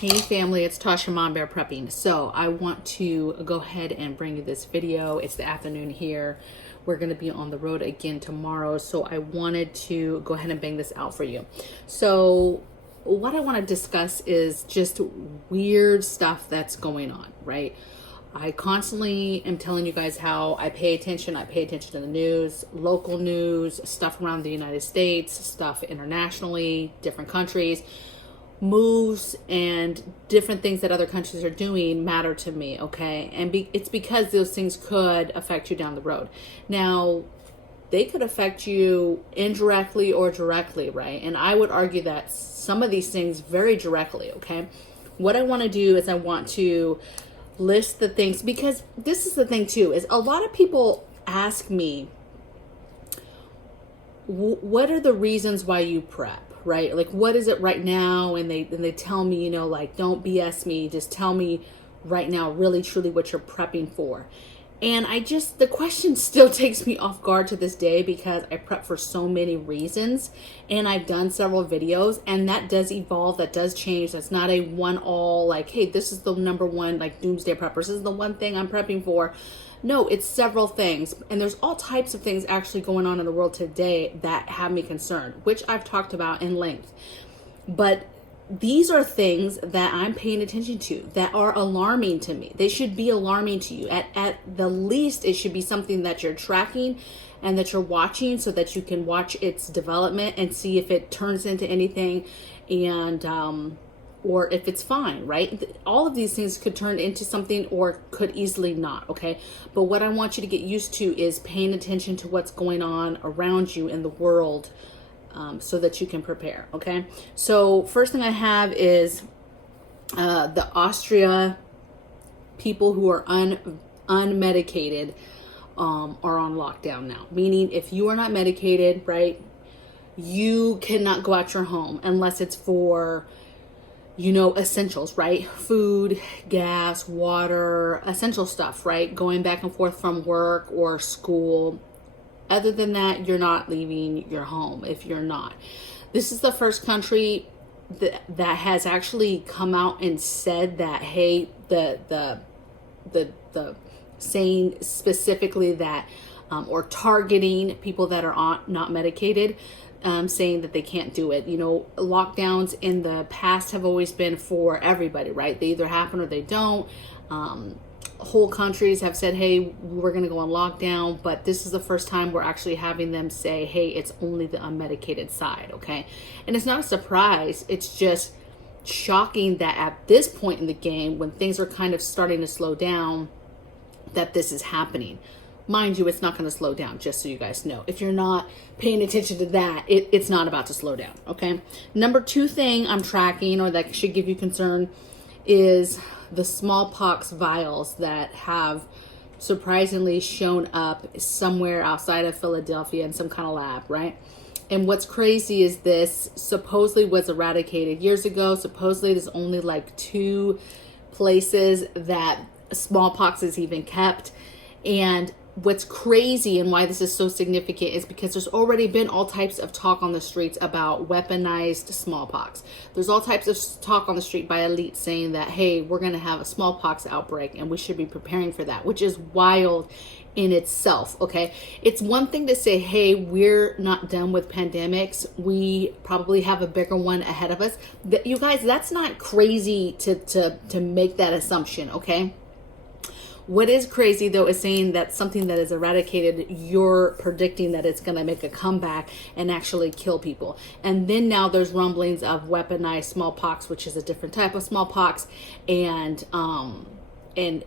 Hey family, it's Tasha MAMABEAR Prepping. So I want to go ahead and bring you this video. It's the afternoon here. We're going to be on the road again tomorrow. So I wanted to go ahead and bang this out for you. So what I want to discuss is just weird stuff that's going on, right? I constantly am telling you guys how I pay attention. I pay attention to the news, local news, stuff around the United States, stuff internationally, different countries. Moves and different things that other countries are doing matter to me, okay? And it's because those things could affect you down the road. Now, they could affect you indirectly or directly, right? And I would argue that some of these things very directly, okay? What I want to do is I want to list the things, because this is the thing too, is a lot of people ask me, what are the reasons why you prep? Right? Like, what is it right now? And they tell me, you know, like, don't BS me. Just tell me right now, really, truly what you're prepping for. And the question still takes me off guard to this day, because I prep for so many reasons and I've done several videos, and that does evolve, that does change. That's not a one all like, hey, this is the number one, like doomsday preppers. This is the one thing I'm prepping for. No, it's several things, and there's all types of things actually going on in the world today that have me concerned, which I've talked about in length. But these are things that I'm paying attention to that are alarming to me. They should be alarming to you. At the least, it should be something that you're tracking and that you're watching, so that you can watch its development and see if it turns into anything, and or if it's fine, right? All of these things could turn into something or could easily not, okay? But what I want you to get used to is paying attention to what's going on around you in the world, so that you can prepare, okay? So first thing I have is the Austria people who are unmedicated are on lockdown now. Meaning, if you are not medicated, right, you cannot go out your home unless it's for, you know, essentials, right? Food, gas, water, essential stuff, right? Going back and forth from work or school. Other than that, you're not leaving your home if you're not. This is the first country that has actually come out and said that, hey, the saying specifically that, or targeting people that are not medicated, saying that they can't do it. You know, lockdowns in the past have always been for everybody, right? They either happen or they don't. Whole countries have said, hey, we're going to go on lockdown, but this is the first time we're actually having them say, hey, it's only the unmedicated side, okay? And it's not a surprise. It's just shocking that at this point in the game, when things are kind of starting to slow down, that this is happening. Mind you, it's not going to slow down, just so you guys know. If you're not paying attention to that, it's not about to slow down, okay? Number two thing I'm tracking, or that should give you concern, is the smallpox vials that have surprisingly shown up somewhere outside of Philadelphia in some kind of lab, right? And what's crazy is this supposedly was eradicated years ago. Supposedly there's only like 2 places that smallpox is even kept. And what's crazy and why this is so significant is because there's already been all types of talk on the streets about weaponized smallpox. There's all types of talk on the street by elites saying that, hey, we're going to have a smallpox outbreak and we should be preparing for that, which is wild in itself, okay? It's one thing to say, hey, we're not done with pandemics. We probably have a bigger one ahead of us. You guys, that's not crazy to make that assumption, okay? What is crazy, though, is saying that something that is eradicated, you're predicting that it's going to make a comeback and actually kill people. And then now there's rumblings of weaponized smallpox, which is a different type of smallpox. And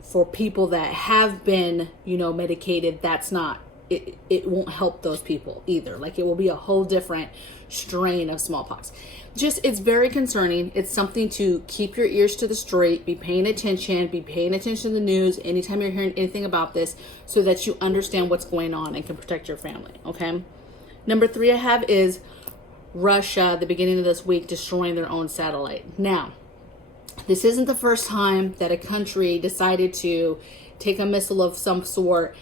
for people that have been, you know, medicated, that's not, it won't help those people either. Like, it will be a whole different strain of smallpox. It's very concerning. It's something to keep your ears to the street, be paying attention to the news anytime you're hearing anything about this, so that you understand what's going on and can protect your family, okay? Number 3 I have is Russia, the beginning of this week, destroying their own satellite. Now, this isn't the first time that a country decided to take a missile of some sort,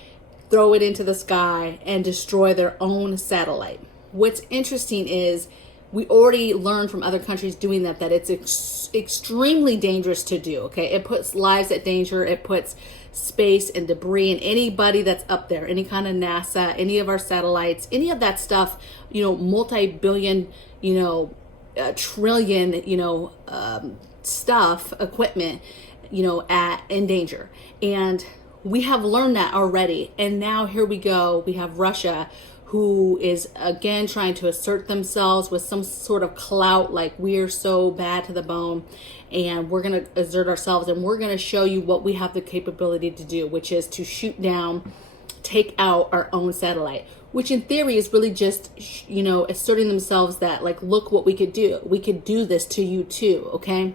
throw it into the sky, and destroy their own satellite. What's interesting is we already learned from other countries doing that it's extremely dangerous to do. Okay, it puts lives at danger. It puts space and debris and anybody that's up there, any kind of NASA, any of our satellites, any of that stuff, multi-billion, trillion, stuff, equipment, in danger. And we have learned that already. And now here we go. We have Russia, who is again trying to assert themselves with some sort of clout, like we're so bad to the bone, and we're going to assert ourselves, and we're going to show you what we have the capability to do, which is to shoot down, take out our own satellite, which in theory is really just, asserting themselves that, like, look what we could do. We could do this to you too, okay?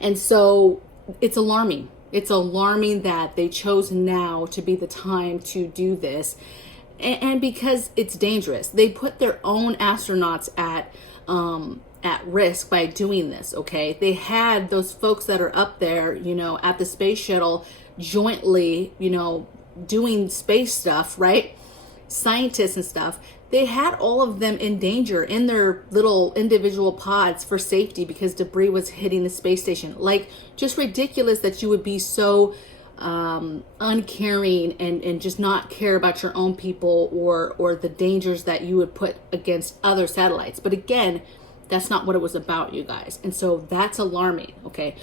And so it's alarming. It's alarming that they chose now to be the time to do this. And because it's dangerous, they put their own astronauts at risk by doing this. Okay, they had those folks that are up there, at the space shuttle, jointly, doing space stuff, right? Scientists and stuff. They had all of them in danger in their little individual pods for safety because debris was hitting the space station. Like, just ridiculous that you would be so uncaring and just not care about your own people or the dangers that you would put against other satellites. But again, that's not what it was about, you guys. And so that's alarming, okay?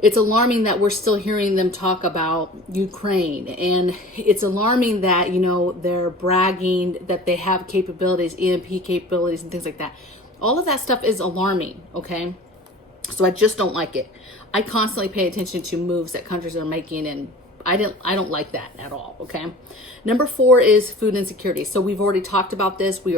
It's alarming that we're still hearing them talk about Ukraine. And it's alarming that, they're bragging that they have capabilities, EMP capabilities and things like that. All of that stuff is alarming, okay? So I just don't like it. I constantly pay attention to moves that countries are making, and I don't like that at all, okay? Number 4 is food insecurity. So we've already talked about this. We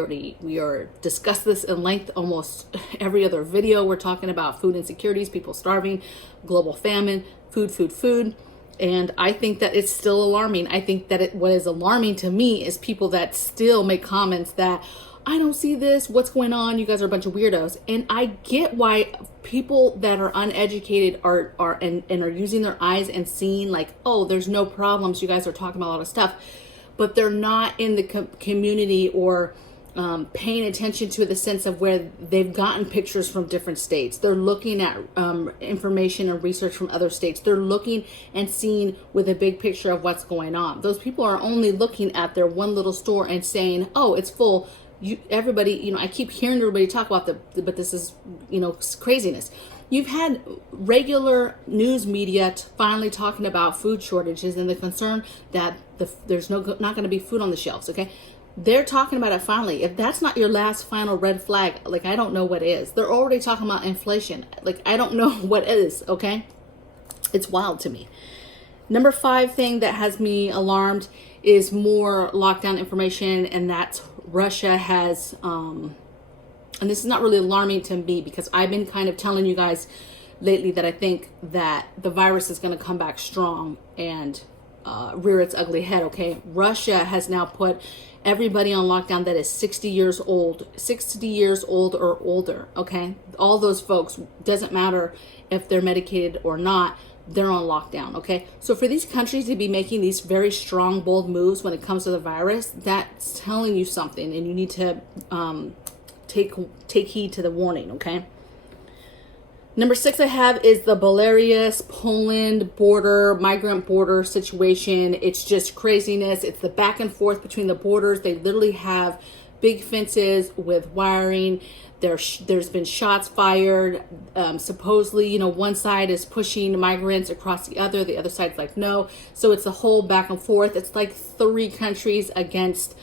are discussed this in length almost every other video. We're talking about food insecurities, people starving, global famine, food. And I think that it's still alarming. I think that what is alarming to me is people that still make comments that, I don't see this, what's going on, you guys are a bunch of weirdos. And I get why people that are uneducated are using their eyes and seeing, like, oh, there's no problems, you guys are talking about a lot of stuff, but they're not in the community or paying attention to the sense of where they've gotten pictures from different states. They're looking at information and research from other states. They're looking and seeing with a big picture of what's going on. Those people are only looking at their one little store and saying, oh, it's full. Everybody, I keep hearing everybody talk about but this is, craziness. You've had regular news media finally talking about food shortages and the concern that there's not going to be food on the shelves, okay? They're talking about it finally. If that's not your last final red flag, like, I don't know what is. They're already talking about inflation. Like, I don't know what is, okay? It's wild to me. Number 5 thing that has me alarmed is more lockdown information, and that's Russia has, and this is not really alarming to me because I've been kind of telling you guys lately that I think that the virus is going to come back strong and rear its ugly head, okay? Russia has now put everybody on lockdown that is 60 years old or older, okay? All those folks, doesn't matter if they're medicated or not, they're on lockdown, okay? So for these countries to be making these very strong, bold moves when it comes to the virus, that's telling you something, and you need to take heed to the warning, okay? Number 6 I have is the Belarus, Poland border, migrant border situation. It's just craziness. It's the back and forth between the borders. They literally have big fences with wiring. There's been shots fired. Supposedly, one side is pushing migrants across the other side's like, no. So it's a whole back and forth. It's like 3 countries against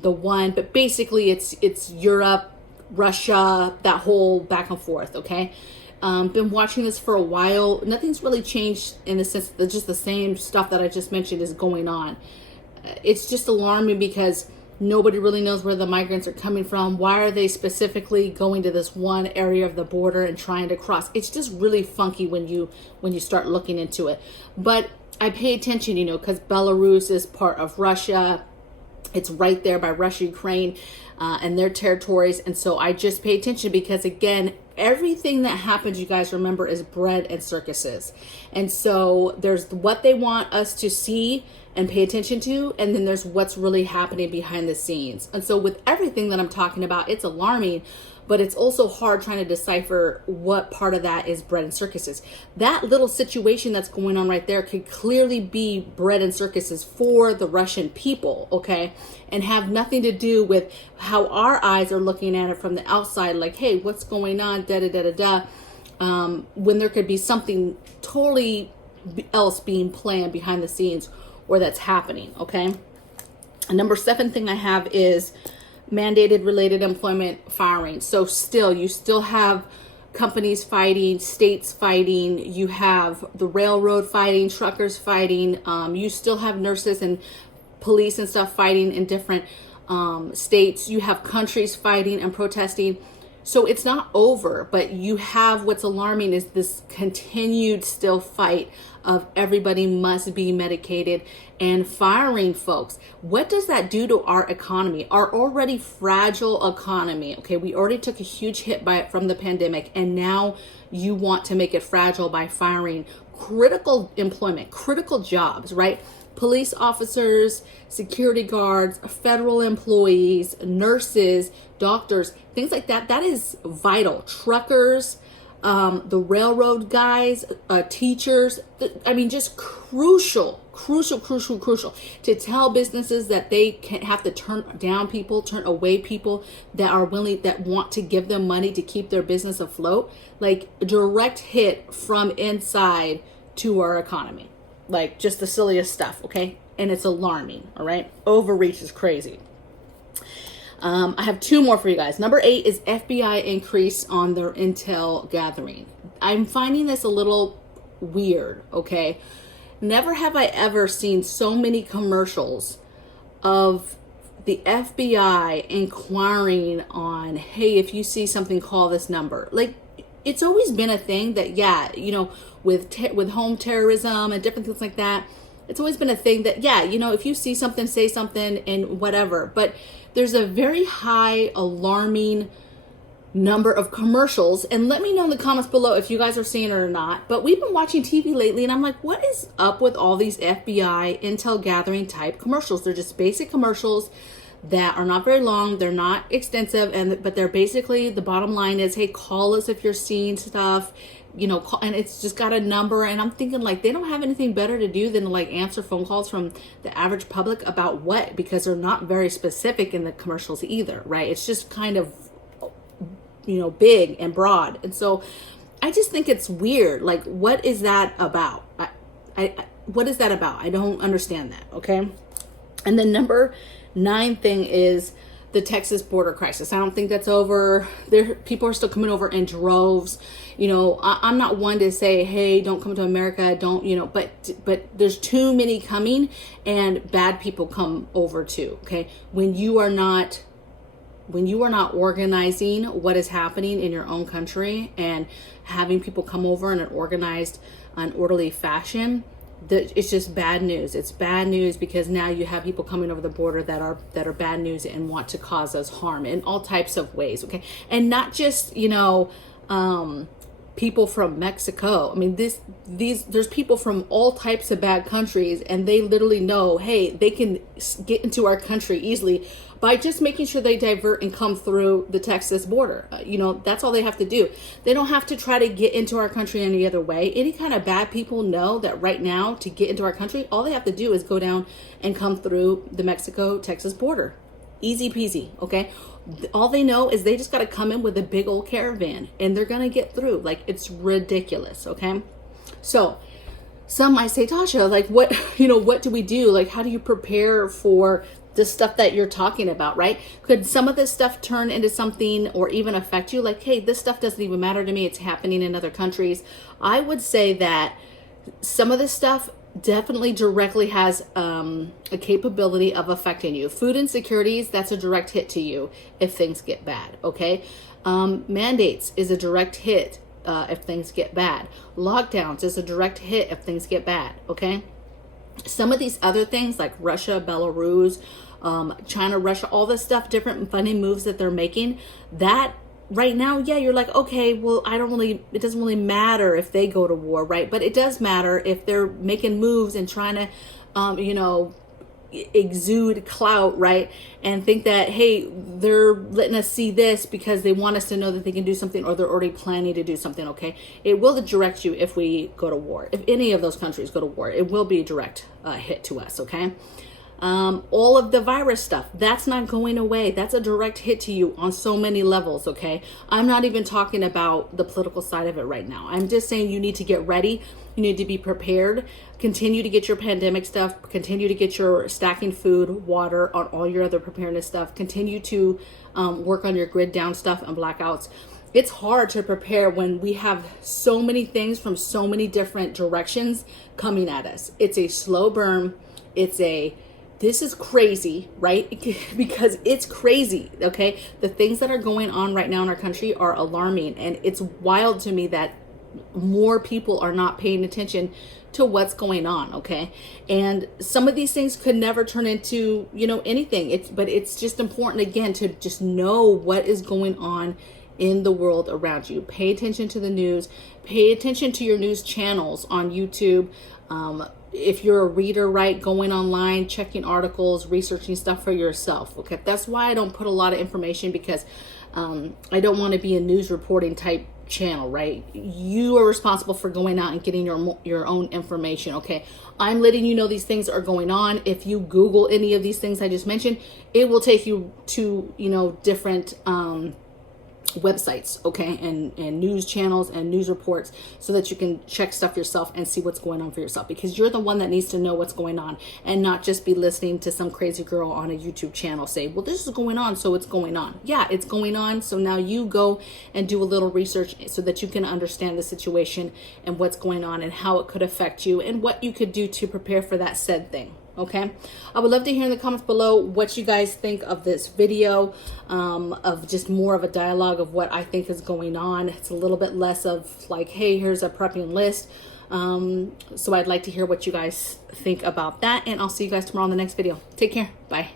the one, but basically it's Europe, Russia, that whole back and forth, okay? Been watching this for a while. Nothing's really changed in the sense that just the same stuff that I just mentioned is going on. It's just alarming because nobody really knows where the migrants are coming from. Why are they specifically going to this one area of the border and trying to cross? It's just really funky when you start looking into it. But I pay attention, because Belarus is part of Russia. It's right there by Russia, Ukraine, and their territories. And so I just pay attention because, again, everything that happens, you guys remember, is bread and circuses. And so there's what they want us to see, and pay attention to, and then there's what's really happening behind the scenes. And so with everything that I'm talking about, it's alarming, but it's also hard trying to decipher what part of that is bread and circuses. That little situation that's going on right there could clearly be bread and circuses for the Russian people, okay? And have nothing to do with how our eyes are looking at it from the outside, like, hey, what's going on, when there could be something totally else being planned behind the scenes or that's happening, okay? And number 7 thing I have is mandated related employment firing. So you still have companies fighting, states fighting, you have the railroad fighting, truckers fighting, you still have nurses and police and stuff fighting in different states, you have countries fighting and protesting. So it's not over, but you have, what's alarming is this continued still fight of everybody must be medicated and firing folks. What does that do to our economy, our already fragile economy? Okay, we already took a huge hit from the pandemic, and now you want to make it fragile by firing critical employment, critical jobs, right? Police officers, security guards, federal employees, nurses, doctors, things like that. That is vital. Truckers, the railroad guys, teachers. I mean, just crucial to tell businesses that they can't have to turn away people that want to give them money to keep their business afloat. Like a direct hit from inside to our economy. Like just the silliest stuff, okay? And it's alarming, all right? Overreach is crazy. I have 2 more for you guys. Number 8 is FBI increase on their intel gathering. I'm finding this a little weird, okay? Never have I ever seen so many commercials of the FBI inquiring on, hey, if you see something, call this number. Like, it's always been a thing that, yeah, you know, with home terrorism and different things like that, it's always been a thing that, yeah, you know, if you see something, say something and whatever. But there's a very high, alarming number of commercials. And let me know in the comments below if you guys are seeing it or not. But we've been watching TV lately, and I'm like, what is up with all these FBI intel gathering type commercials? They're just basic commercials that are not very long, they're not extensive, but they're basically, the bottom line is, hey, call us if you're seeing stuff, you know, and it's just got a number. And I'm thinking, like, they don't have anything better to do than to like answer phone calls from the average public about what, because they're not very specific in the commercials either, right? It's just kind of, you know, big and broad. And so I just think it's weird. Like, what is that about? What is that about? I don't understand that, okay? And then number 9 thing is the Texas border crisis. I don't think that's over. People are still coming over in droves. You know, I'm not one to say, hey, don't come to America, don't, you know, but there's too many coming, and bad people come over too, okay? When you are not organizing what is happening in your own country and having people come over in an organized, an orderly fashion, it's just bad news. It's bad news because now you have people coming over the border that are bad news and want to cause us harm in all types of ways, okay? And not just, you know, people from Mexico. I mean, there's people from all types of bad countries, and they literally know, hey, they can get into our country easily by just making sure they divert and come through the Texas border. You know, that's all they have to do. They don't have to try to get into our country any other way. Any kind of bad people know that right now, to get into our country, all they have to do is go down and come through the Mexico-Texas border. Easy peasy, okay? All they know is they just got to come in with a big old caravan, and they're going to get through. Like, it's ridiculous, okay? So some might say, Tasha, like, what do we do? Like, how do you prepare for the stuff that you're talking about, right? Could some of this stuff turn into something or even affect you? Like, hey, this stuff doesn't even matter to me. It's happening in other countries. I would say that some of this stuff definitely directly has a capability of affecting you. Food insecurities, that's a direct hit to you if things get bad, okay? Mandates is a direct hit if things get bad. Lockdowns is a direct hit if things get bad, okay? Some of these other things like Russia, Belarus, China, Russia, all this stuff, different funny moves that they're making, that right now, yeah, you're like, okay, well, it doesn't really matter if they go to war, right? But it does matter if they're making moves and trying to you know, exude clout, right? And think that, hey, they're letting us see this because they want us to know that they can do something, or they're already planning to do something. Okay, it will direct you if we go to war. If any of those countries go to war, it will be a direct hit to us. Okay. All of the virus stuff, that's not going away. That's a direct hit to you on so many levels. Okay. I'm not even talking about the political side of it right now. I'm just saying you need to get ready. You need to be prepared. Continue to get your pandemic stuff. Continue to get your stacking food, water, on all your other preparedness stuff. Continue to work on your grid down stuff and blackouts. It's hard to prepare when we have so many things from so many different directions coming at us. It's a slow burn. This is crazy, right? Because it's crazy, okay? The things that are going on right now in our country are alarming. And it's wild to me that more people are not paying attention to what's going on, okay? And some of these things could never turn into, you know, anything. But it's just important, again, to just know what is going on in the world around you. Pay attention to the news. Pay attention to your news channels on YouTube. If you're a reader, right, going online, checking articles, researching stuff for yourself. Okay, that's why I don't put a lot of information, because I don't want to be a news reporting type channel, right? You are responsible for going out and getting your own information. Okay, I'm letting you know these things are going on. If you Google any of these things I just mentioned, it will take you to, you know, different websites, okay, and news channels and news reports, so that you can check stuff yourself and see what's going on for yourself, because you're the one that needs to know what's going on, and not just be listening to some crazy girl on a YouTube channel say, well, this is going on, so it's going on. Yeah, it's going on. So now you go and do a little research so that you can understand the situation and what's going on and how it could affect you and what you could do to prepare for that said thing. Okay, I would love to hear in the comments below what you guys think of this video, of just more of a dialogue of what I think is going on. It's a little bit less of like, hey, here's a prepping list. So I'd like to hear what you guys think about that, and I'll see you guys tomorrow on the next video. Take care. Bye.